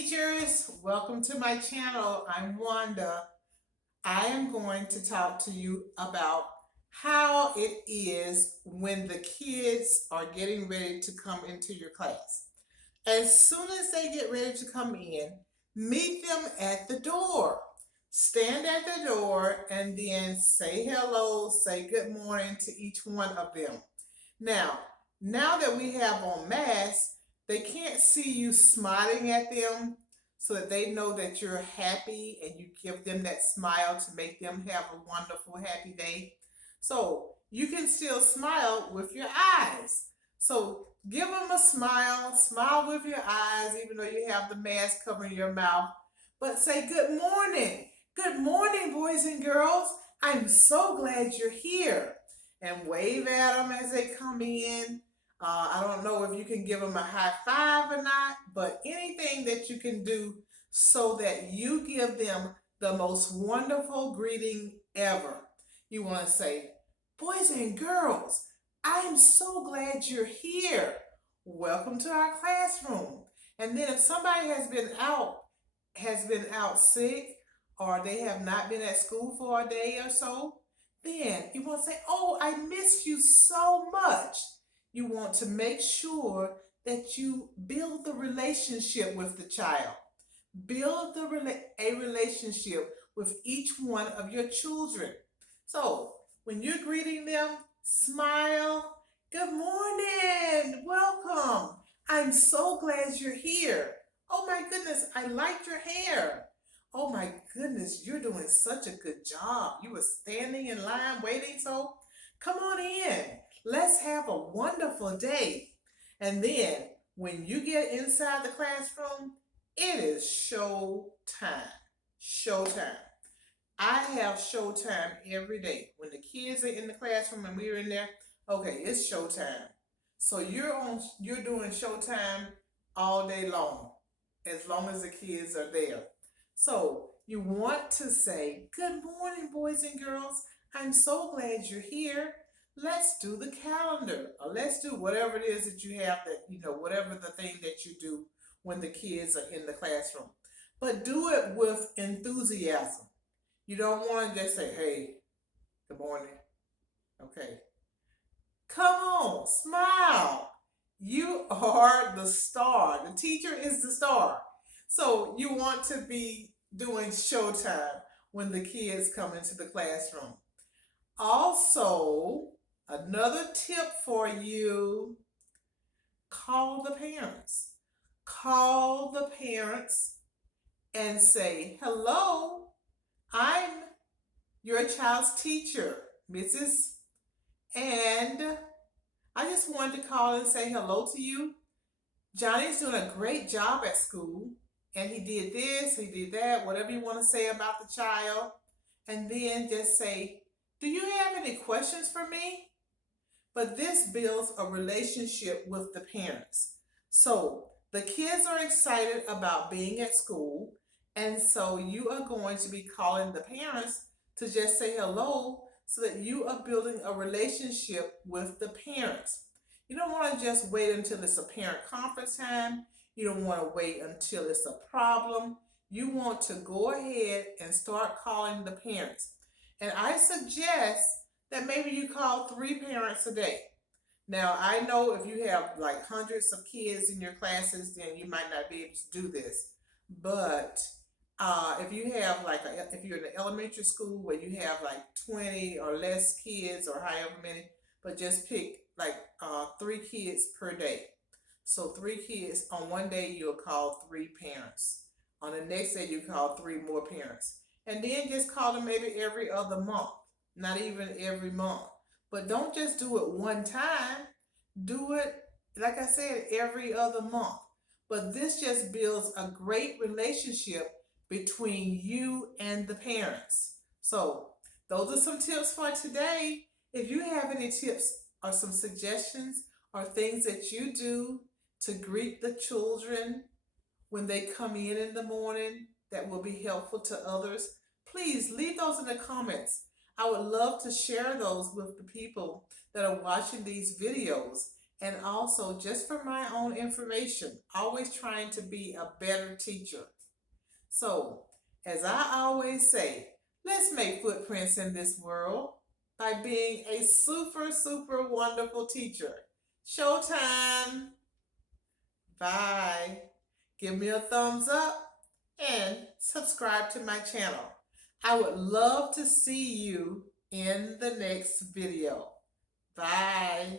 teachers, welcome to my channel. I'm Wanda. I am going to talk to you about how it is when the kids are getting ready to come into your class. As soon as they get ready to come in, meet them at the door. Stand at the door and then say hello, say good morning to each one of them. Now, now that we have on masks, they can't see you smiling at them so that they know that you're happy and you give them that smile to make them have a wonderful, happy day. So you can still smile with your eyes. So give them a smile, smile with your eyes, even though you have the mask covering your mouth. But say good morning. Good morning, boys and girls. I'm so glad you're here. And wave at them as they come in. I don't know if you can give them a high five or not, but anything that you can do so that you give them the most wonderful greeting ever. You want to say, boys and girls, I am so glad you're here. Welcome to our classroom. And then if somebody has been out sick, or they have not been at school for a day or so, then you want to say, oh, I miss you so much. You want to make sure that you build the relationship with the child. Build a relationship with each one of your children. So when you're greeting them, smile. Good morning. Welcome. I'm so glad you're here. Oh my goodness, I liked your hair. Oh my goodness, you're doing such a good job. You were standing in line waiting, so come on in. Let's have a wonderful day. And then when you get inside the classroom, it is show time. Show time. I have show time every day. When the kids are in the classroom and we're in there, okay, it's show time. So you're doing show time all day long as the kids are there. So you want to say, good morning, boys and girls. I'm so glad you're here. Let's do the calendar, or let's do whatever it is that you have whatever the thing that you do when the kids are in the classroom. But do it with enthusiasm. You don't want to just say, hey, good morning. Okay. Come on, smile. You are the star. The teacher is the star. So you want to be doing showtime when the kids come into the classroom. Also, another tip for you, call the parents. Call the parents and say, hello, I'm your child's teacher, Mrs. And I just wanted to call and say hello to you. Johnny's doing a great job at school, and he did this, he did that, whatever you want to say about the child. And then just say, do you have any questions for me? But this builds a relationship with the parents. So the kids are excited about being at school, and so you are going to be calling the parents to just say hello so that you are building a relationship with the parents. You don't want to just wait until it's a parent conference time. You don't want to wait until it's a problem. You want to go ahead and start calling the parents. And I suggest that maybe you call 3 parents a day. Now, I know if you have like hundreds of kids in your classes, then you might not be able to do this. But if you have if you're in an elementary school where you have like 20 or less kids or however many, but just pick 3 kids per day. So 3 kids on one day, you'll call 3 parents. On the next day, you call 3 more parents. And then just call them maybe every other month, not even every month. But don't just do it one time. Do it, like I said, every other month. But this just builds a great relationship between you and the parents. So those are some tips for today. If you have any tips or some suggestions or things that you do to greet the children when they come in the morning that will be helpful to others, please leave those in the comments. I would love to share those with the people that are watching these videos. and also just for my own information, always trying to be a better teacher. So, as I always say, let's make footprints in this world by being a super, super wonderful teacher. Showtime! Bye. Give me a thumbs up and subscribe to my channel. I would love to see you in the next video. Bye.